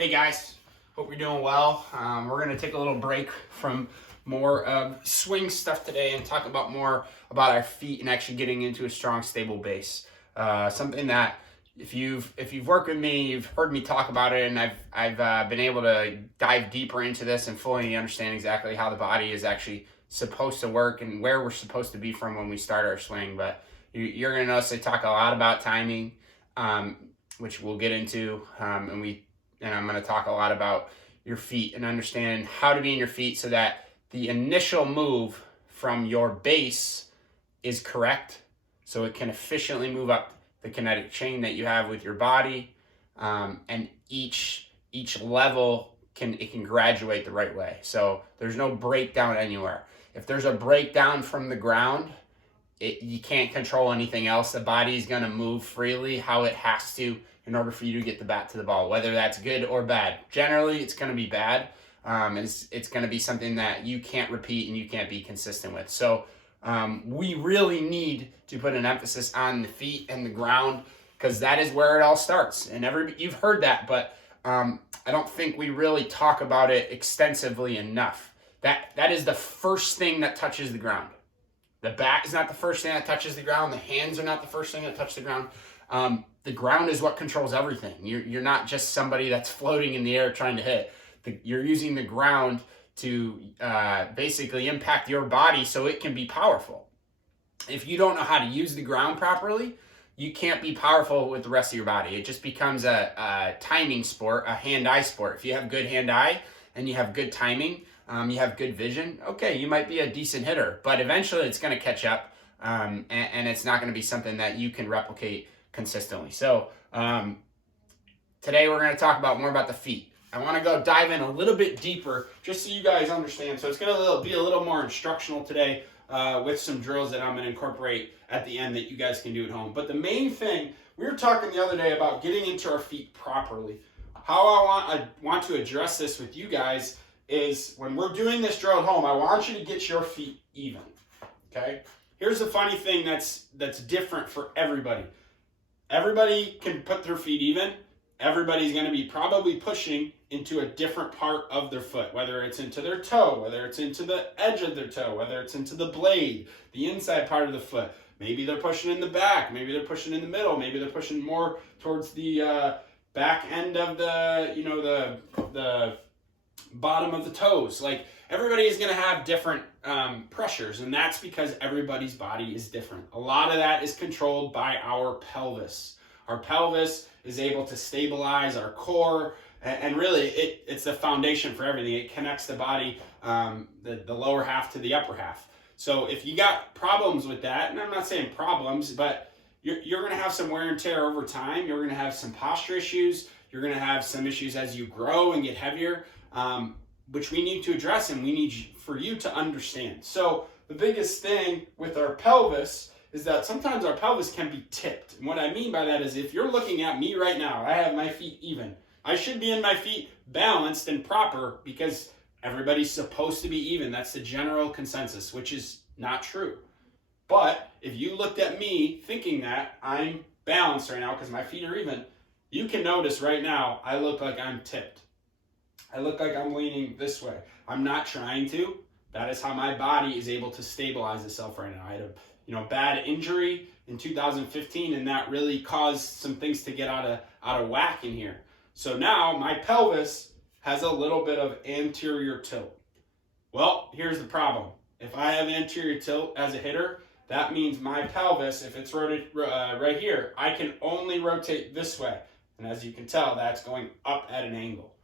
Hey guys, hope you're doing well. We're going to take a little break from more swing stuff today and talk about more about our feet and actually getting into a strong, stable base. Something that if you've worked with me, you've heard me talk about it, and I've been able to dive deeper into this and fully understand exactly how the body is actually supposed to work and where we're supposed to be from when we start our swing. But you're going to notice I talk a lot about timing, which we'll get into, and I'm going to talk a lot about your feet and understand how to be in your feet so that the initial move from your base is correct, so it can efficiently move up the kinetic chain that you have with your body, and each level can graduate the right way. So there's no breakdown anywhere. If there's a breakdown from the ground, you can't control anything else. The body's going to move freely how it has to in order for you to get the bat to the ball, whether that's good or bad. Generally, it's going to be bad. It's going to be something that you can't repeat and you can't be consistent with. So we really need to put an emphasis on the feet and the ground, because that is where it all starts. And you've heard that, but I don't think we really talk about it extensively enough. That is the first thing that touches the ground. The bat is not the first thing that touches the ground. The hands are not the first thing that touch the ground. The ground is what controls everything. You're not just somebody that's floating in the air trying to hit. You're using the ground to basically impact your body so it can be powerful. If you don't know how to use the ground properly, you can't be powerful with the rest of your body. It just becomes a timing sport, a hand-eye sport. If you have good hand-eye and you have good timing, you have good vision, okay, you might be a decent hitter, but eventually it's going to catch up, and it's not going to be something that you can replicate consistently. So today we're going to talk more about the feet. I want to go dive in a little bit deeper just so you guys understand. So it's going to be a little more instructional today with some drills that I'm going to incorporate at the end that you guys can do at home. But the main thing, we were talking the other day about getting into our feet properly. How I want to address this with you guys is when we're doing this drill at home, I want you to get your feet even, okay? Here's the funny thing that's different for everybody. Everybody can put their feet even. Everybody's going to be probably pushing into a different part of their foot, whether it's into their toe, whether it's into the edge of their toe, whether it's into the blade, the inside part of the foot. Maybe they're pushing in the back. Maybe they're pushing in the middle. Maybe they're pushing more towards the back end of the bottom of the toes. Like, everybody is going to have different pressures, and that's because everybody's body is different. A lot of that is controlled by our pelvis. Our pelvis is able to stabilize our core, and really it's the foundation for everything. It connects the body, the lower half to the upper half. So if you got problems with that, and I'm not saying problems, but you're going to have some wear and tear over time. You're going to have some posture issues. You're going to have some issues as you grow and get heavier, which we need to address, and we need for you to understand. So the biggest thing with our pelvis is that sometimes our pelvis can be tipped. And what I mean by that is, if you're looking at me right now, I have my feet even. I should be in my feet balanced and proper because everybody's supposed to be even. That's the general consensus, which is not true. But if you looked at me thinking that I'm balanced right now because my feet are even, you can notice right now I look like I'm tipped. I look like I'm leaning this way. I'm not trying to. That is how my body is able to stabilize itself right now. I had a bad injury in 2015, and that really caused some things to get out of whack in here. So now my pelvis has a little bit of anterior tilt. Well, here's the problem. If I have anterior tilt as a hitter, that means my pelvis, if it's rotated right here, I can only rotate this way. And as you can tell, that's going up at an angle.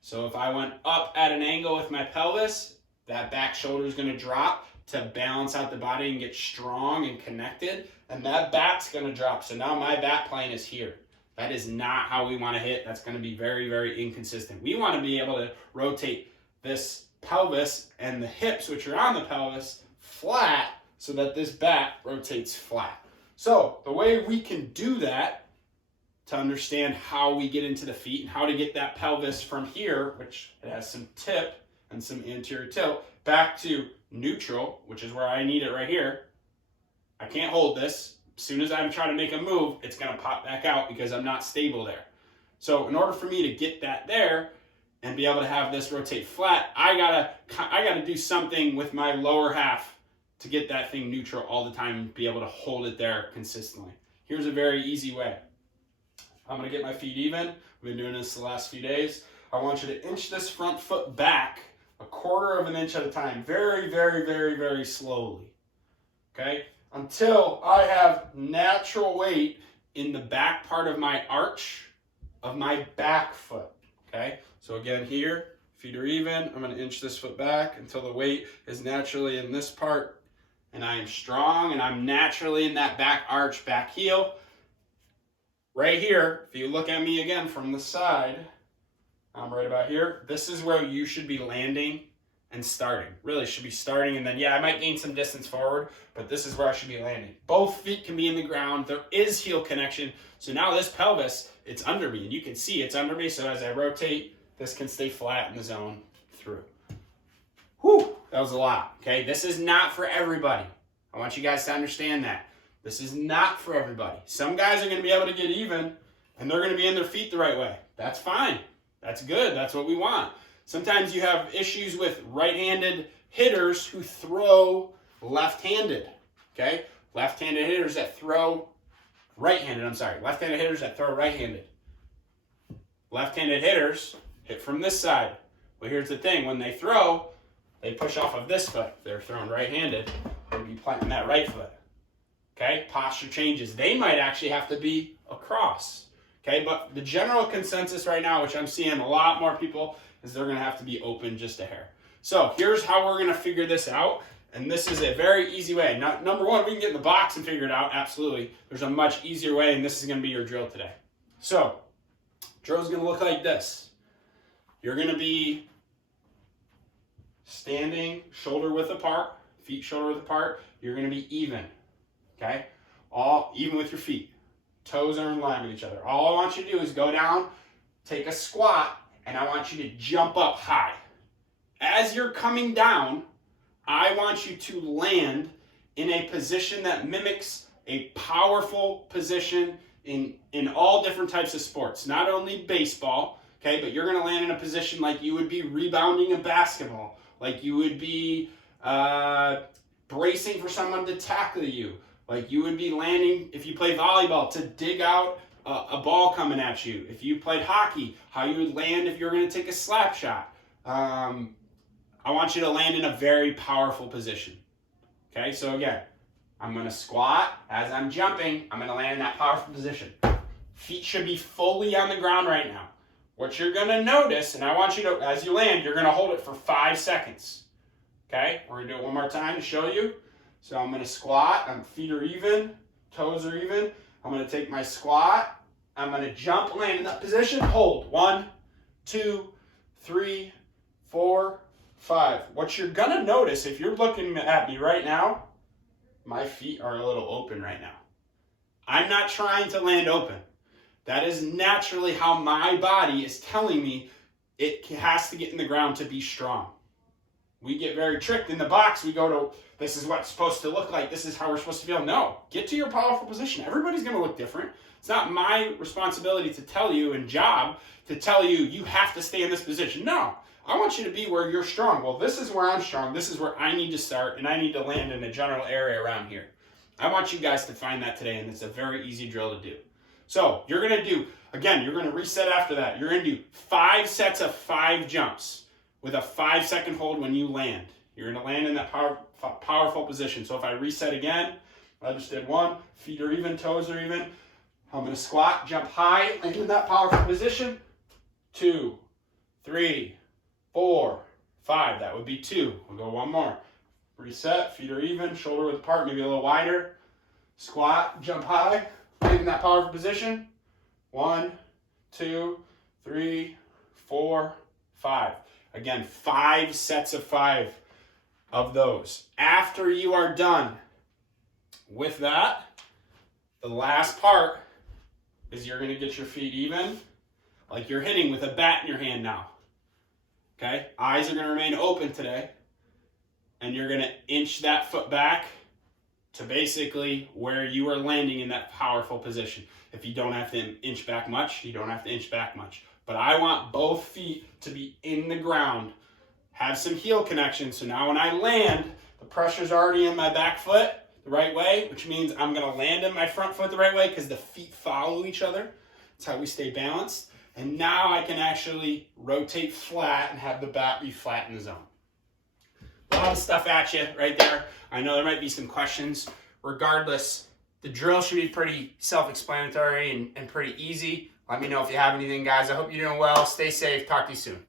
So if I went up at an angle with my pelvis, that back shoulder is going to drop to balance out the body and get strong and connected, and that bat's going to drop. So now my bat plane is here. That is not how we want to hit. That's going to be very, very inconsistent. We want to be able to rotate this pelvis and the hips, which are on the pelvis, flat so that this bat rotates flat. So the way we can do that, to understand how we get into the feet and how to get that pelvis from here, which it has some tip and some anterior tilt, back to neutral, which is where I need it right here. I can't hold this. As soon as I'm trying to make a move, it's going to pop back out because I'm not stable there. So in order for me to get that there and be able to have this rotate flat, I gotta do something with my lower half to get that thing neutral all the time and be able to hold it there consistently. Here's a very easy way. I'm gonna get my feet even. I've been doing this the last few days. I want you to inch this front foot back 1/4 of an inch at a time. Very, very, very, very slowly. Okay? Until I have natural weight in the back part of my arch of my back foot. Okay? So again here, feet are even. I'm gonna inch this foot back until the weight is naturally in this part and I am strong and I'm naturally in that back arch, back heel. Right here, if you look at me again from the side, I'm right about here. This is where you should be landing and starting. Really should be starting, and then yeah, I might gain some distance forward, but this is where I should be landing. Both feet can be in the ground. There is heel connection. So now this pelvis, it's under me, and you can see it's under me. So as I rotate, this can stay flat in the zone through. Whew, that was a lot. Okay, this is not for everybody. I want you guys to understand that. This is not for everybody. Some guys are going to be able to get even, and they're going to be in their feet the right way. That's fine. That's good. That's what we want. Sometimes you have issues with right-handed hitters who throw left-handed. Okay? Left-handed hitters that throw right-handed. Left-handed hitters that throw right-handed. Left-handed hitters hit from this side. Well, here's the thing. When they throw, they push off of this foot. They're throwing right-handed. They'll be planting that right foot. Okay? Posture changes. They might actually have to be across. Okay? But the general consensus right now, which I'm seeing a lot more people, is they're going to have to be open just a hair. So here's how we're going to figure this out. And this is a very easy way. Number one, we can get in the box and figure it out. Absolutely. There's a much easier way, and this is going to be your drill today. So drill's going to look like this. You're going to be standing shoulder width apart, feet shoulder width apart. You're going to be even. Okay? All even with your feet. Toes are in line with each other. All I want you to do is go down, take a squat, and I want you to jump up high. As you're coming down, I want you to land in a position that mimics a powerful position in all different types of sports. Not only baseball, okay, but you're going to land in a position like you would be rebounding a basketball, like you would be bracing for someone to tackle you, like you would be landing, if you play volleyball, to dig out a ball coming at you. If you played hockey, how you would land if you're going to take a slap shot. I want you to land in a very powerful position. Okay, so again, I'm going to squat. As I'm jumping, I'm going to land in that powerful position. Feet should be fully on the ground right now. What you're going to notice, and I want you to, as you land, you're going to hold it for 5 seconds. Okay, we're going to do it one more time to show you. So I'm going to squat. Feet are even. Toes are even. I'm going to take my squat. I'm going to jump, land in that position, hold. 1, 2, 3, 4, 5. What you're going to notice, if you're looking at me right now, my feet are a little open right now. I'm not trying to land open. That is naturally how my body is telling me it has to get in the ground to be strong. We get very tricked in the box. We go to, this is what it's supposed to look like. This is how we're supposed to feel. No, get to your powerful position. Everybody's going to look different. It's not my responsibility to tell you and job to tell you, you have to stay in this position. No, I want you to be where you're strong. Well, this is where I'm strong. This is where I need to start, and I need to land in a general area around here. I want you guys to find that today, and it's a very easy drill to do. So you're going to do, again, you're going to reset after that. You're going to do 5 sets of 5 jumps with a 5-second hold when you land. You're going to land in that powerful position. So if I reset again, I just did 1, feet are even, toes are even. I'm going to squat, jump high, land in that powerful position. 2, 3, 4, 5. That would be 2. We'll go one more. Reset, feet are even, shoulder width apart, maybe a little wider. Squat, jump high, land in that powerful position. 1, 2, 3, 4, 5. Again, 5 sets of 5 of those. After you are done with that, the last part is you're going to get your feet even, like you're hitting with a bat in your hand now. Okay? Eyes are going to remain open today, and you're going to inch that foot back to basically where you are landing in that powerful position. If you don't have to inch back much, you don't have to inch back much. But I want both feet to be in the ground, have some heel connection. So now when I land, the pressure's already in my back foot the right way, which means I'm gonna land in my front foot the right way because the feet follow each other. That's how we stay balanced. And now I can actually rotate flat and have the bat be flat in the zone. A lot of stuff at you right there. I know there might be some questions. Regardless, the drill should be pretty self-explanatory and pretty easy. Let me know if you have anything, guys. I hope you're doing well. Stay safe. Talk to you soon.